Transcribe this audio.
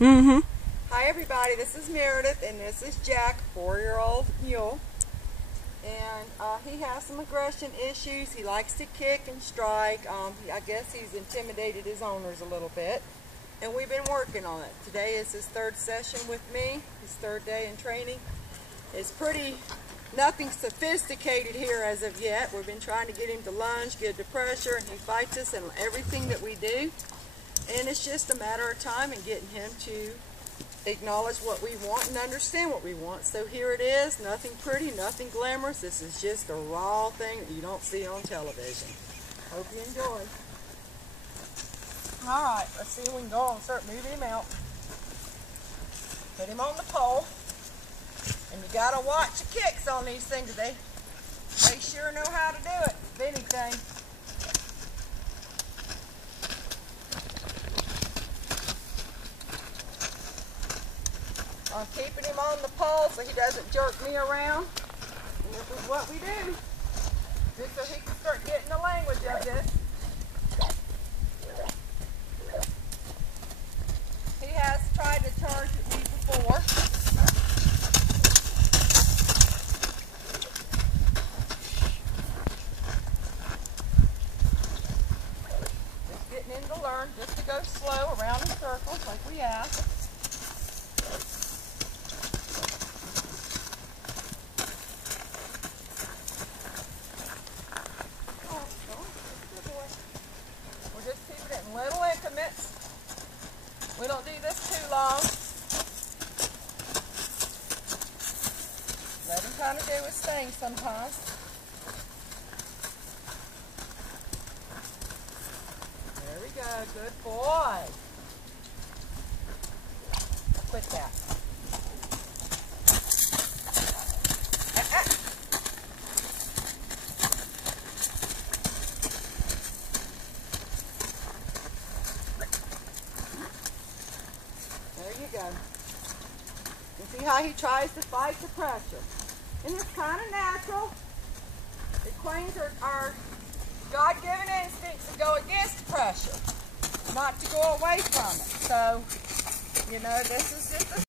Mm-hmm. Hi everybody, this is Meredith and this is Jack, 4-year-old mule. And he has some aggression issues. He likes to kick and strike. I guess he's intimidated his owners a little bit. And we've been working on it. Today is his third session with me, his third day in training. It's nothing sophisticated here as of yet. We've been trying to get him to lunge, get to pressure, and he fights us in everything that we do. And it's just a matter of time and getting him to acknowledge what we want and understand what we want. So here it is, nothing pretty, nothing glamorous. This is just a raw thing that you don't see on television. Hope you enjoy. Alright, let's see if we can go on and start moving him out. Put him on the pole. And you gotta watch the kicks on these things. They sure know how to do it, if anything. I'm keeping him on the pole so he doesn't jerk me around. And this is what we do. Just so he can start getting the language of this. He has tried to charge at me before. Just getting him to learn just to go slow around in circles like we asked. We're just keeping it in little increments. We don't do this too long. Let him kind of do his thing sometimes. There we go. Good boy. Quit that. There you go. You see how he tries to fight the pressure. And it's kind of natural. The queens are God-given instincts to go against pressure, not to go away from it. So, you know, this is just a